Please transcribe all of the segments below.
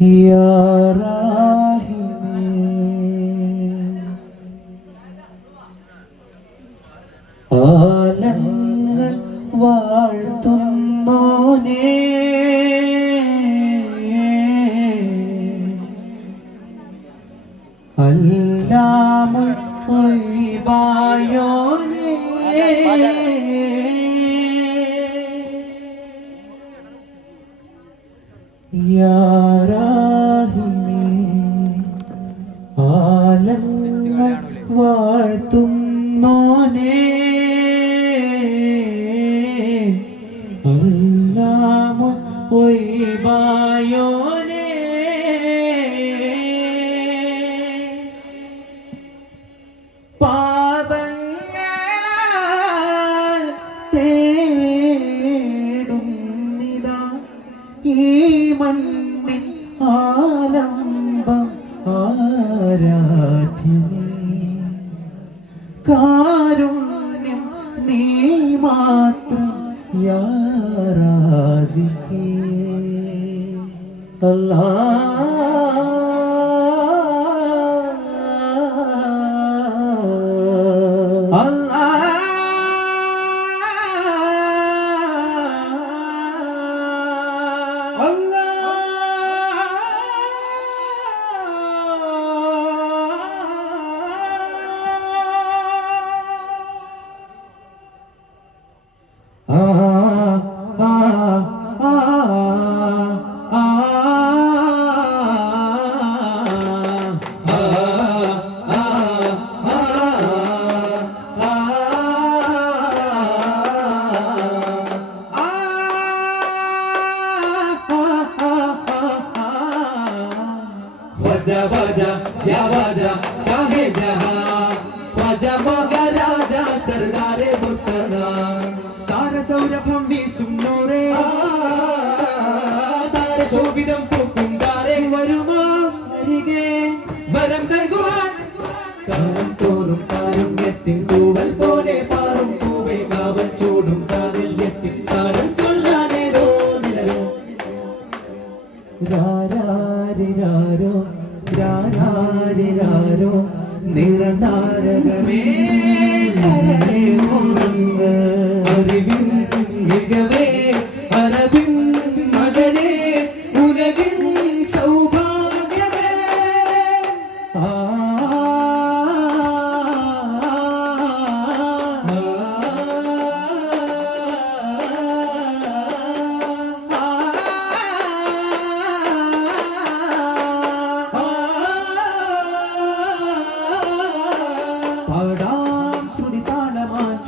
Ya Rabbi സാരസൗരഭം വീശും നോരേ താരശോഭിതം പൂക്കും താരേ. വരുമോ അരികെ? വരം നൽകുവാൻ. കാലം തോറും കാരുണ്യത്തിൻ തൂവൽ പോലെ പാറും പൂവേ. കാവൽ ചൂടും സാകല്യത്തിൽ സാരം ചൊല്ലാനേരോ നിലവോ രാരാരിരാരോ രാരാരിരാരോ നിറനാരകമേ കരയുമങ്ങ്. പാടാം ശ്രുതി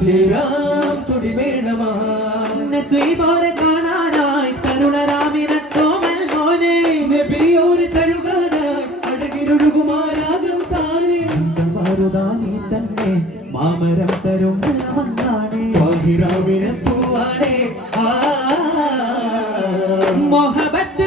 ചേരാം തുടിമേളമാൻ സ്വീപോരെ കാണാനായി തരുണരാമിനത്തോമൽ മോനെ. നബിയോര് താനേ. മാറുതാ നീ തന്നെ. മാമരം തരും നിറമന്താണേ സ്വാഹിറാമിനെ പൂവാണേ. ആ. മൊഹബത്ത്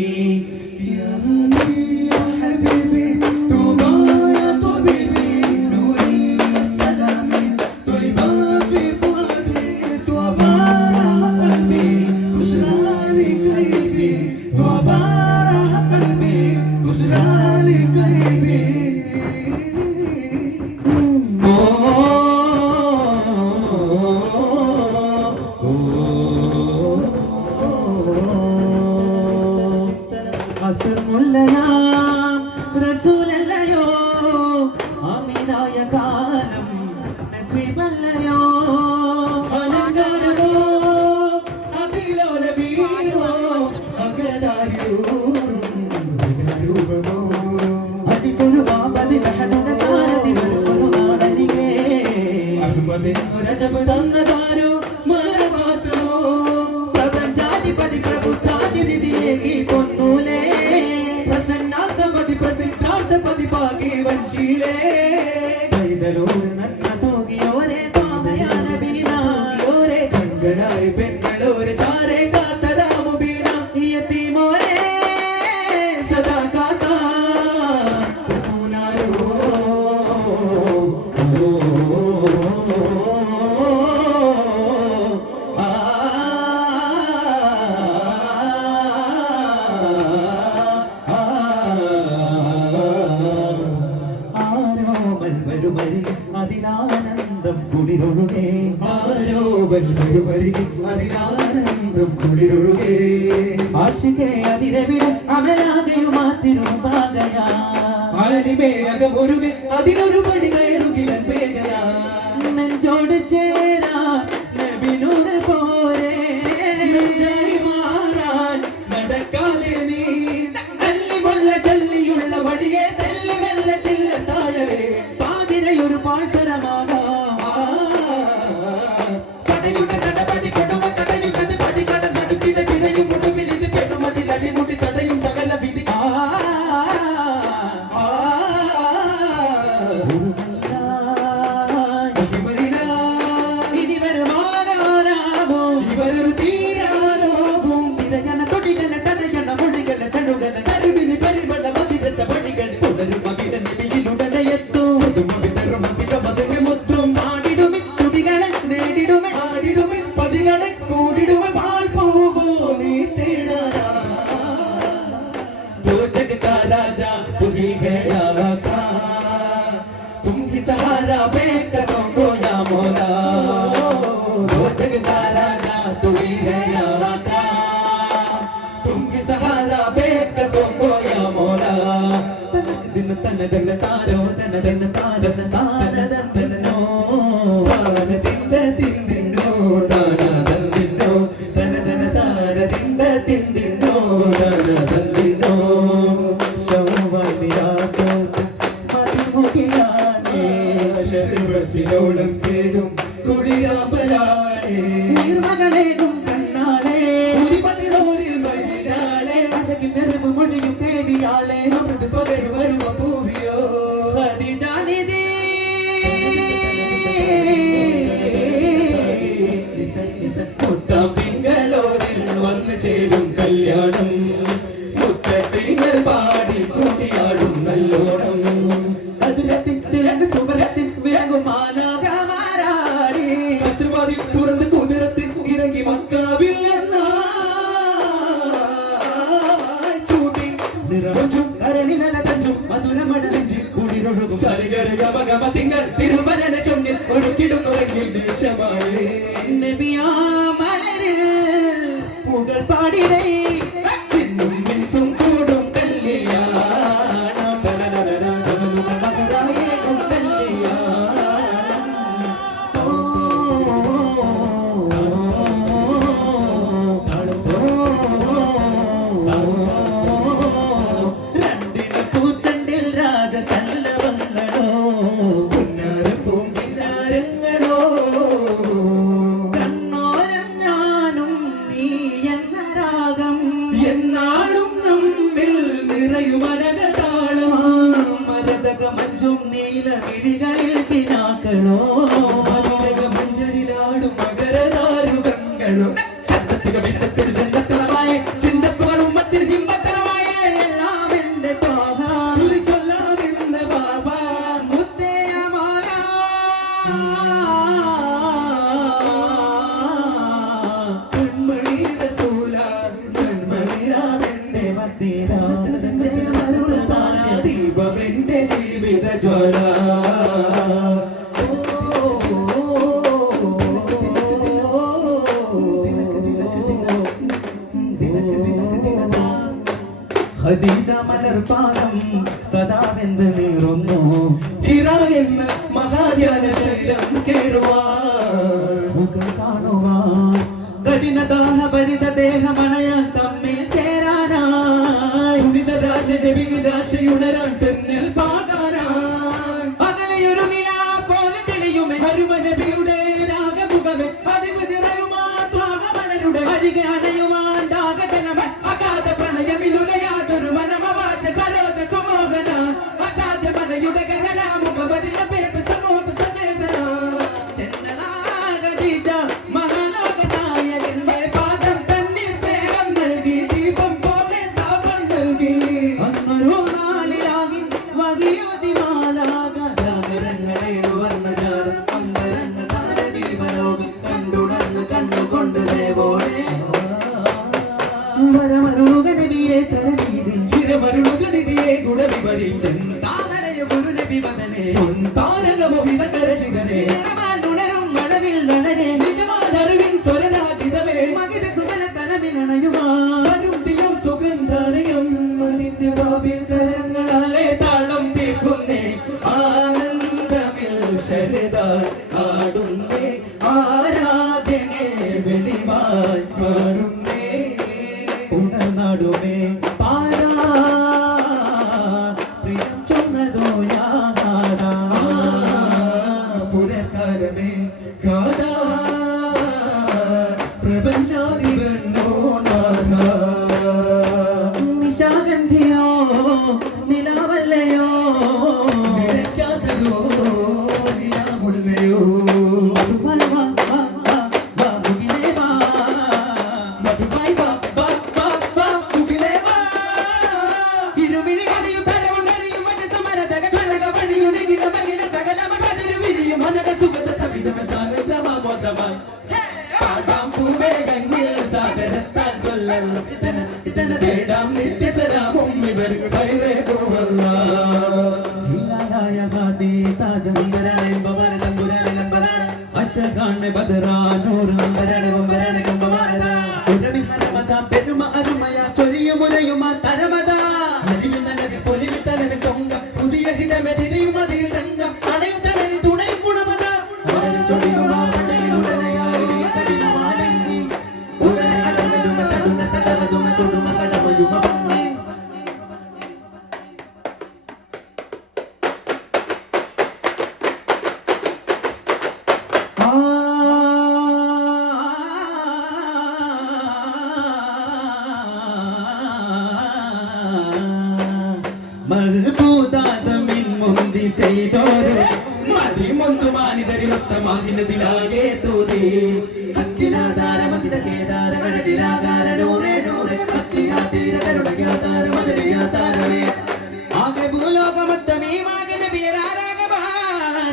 Cuba. നോവൽ വരുവരികിൽ അതിനാനന്ദം കുളിരൊഴുകേ ആശികെ അതിരവിട തിരുമ്പാകയാ ആലിമേലകമൊരുകെ അതിനൊരു പടി കയറുകിലൻ വേഗയാ നെഞ്ചോട് ചേരാ നബിനൂറ് പോരെ. നെഞ്ചായി മാറാൻ നടക്കാതെ നീ. തല്ലിമുള്ള ചല്ലിയുള്ള വഴിയെ തല്ലി വെല്ല ചില്ല താഴവേ. പാതിരയൊരു പാഴ്സരമാകാം. ही सहारा बेकसों को या मौला तनक दिन तन जन तारो तन जन तारन तारन तनो താന തിന്ത തിന്തിന്നോ താന തന്തിന്നോ തന തന താന തിന്ത തിന്തിന്നോ താന തന്തിന്നോ ശൗവമിരാത്തോ മതിമുഖിയാനേ ശർവത്തിനോളം തേടും കുളിരാമ്പലാടേ നീർമകളേകും കണ്ണാളെ കല്യാണം മുത്തത്തിങ്ങൾ പാടി കൂടിയാടും നല്ലോണം. അതിരത്തിൽ തിളങ്ങ് സുബരത്തിൽ വിളങ്ങും മാലാകമാരാടി കസുവാതിൽ തുറന്ന് കുതിരത്തിൽ ഇറങ്ങി മക്കാവിൽ ചൂട്ടി നിറമൊഞ്ചും കരളിനല തഞ്ചും മധുരമടലഞ്ചിൽ കുളിരൊഴുകും സരികരകമകമ തിങ്കൾ തിരുവരന ചൊന്നിൽ ഒഴുക്കിടുന്നുറങ്ങിൽ ദേശമായി. നബിയാ മലരിൽ പുകൾ പാടിടേ മഞ്ചും നീല വിഴികളിൽ കിനാക്കളോ മരുളുകനിധിയെ ഗുണവിവരി ചെന്താനയ ഗുരുനബി വദനെ താരക മോഹിത കരശികനെ ഉണരും മണവിൽ വളരെ നിജമാൻ അറിവിൻ സ്വരനാകിതവേ മകിത സുമന തനവിൽ അണയുമാരും തിയം സുഗന്ധാനയം മതിന്റെ ബാബിൽ കരങ്ങളാലെ താളം തീർക്കുന്നേ. ആനന്ദമിൽ ശരദാ ആടുന്നേ ആരാധനെ വെളിവായി കാണുന്നേ ഉണർന്നാടുമേ നമ്പരാണ് ബബാന തമ്പുരാണ് നമ്പരാണ് അശകാണ് ബദറാനൂർ നമ്പരാണ് ബമ്പരാണ്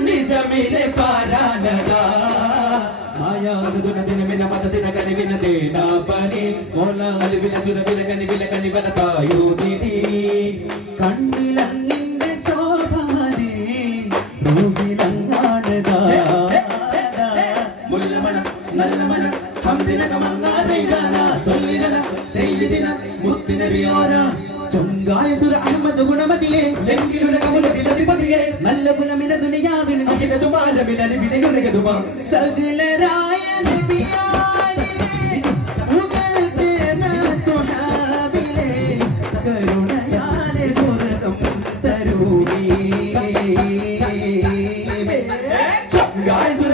నిజమినే పారానగా మాయాదునదిన మతదిన కనివినదే నా పని మోలా అలివిన సురవిల కనివిల కనివల తాయో నిధి ഹംദിനക മന്നാരൈദാന സല്ലിഹന സയ്യിദിന മുത്തുനബിയോന. ചൊങ്കായ സുര അഹമ്മദ് ഗുണമതിയെ എങ്കിലുല കമലതിലധിപതിയെ നല്ല ഗുണമിന ദുനിയാവിന് അഖിലതുമാലമിന വിലയുനകതുമാ സകലരായ നബിയാരെ ഉകൾത്തെ സുഹാബിലെ കരുണയാലെ സ്വർഗം തരൂരീ. ചൊങ്കായ സുര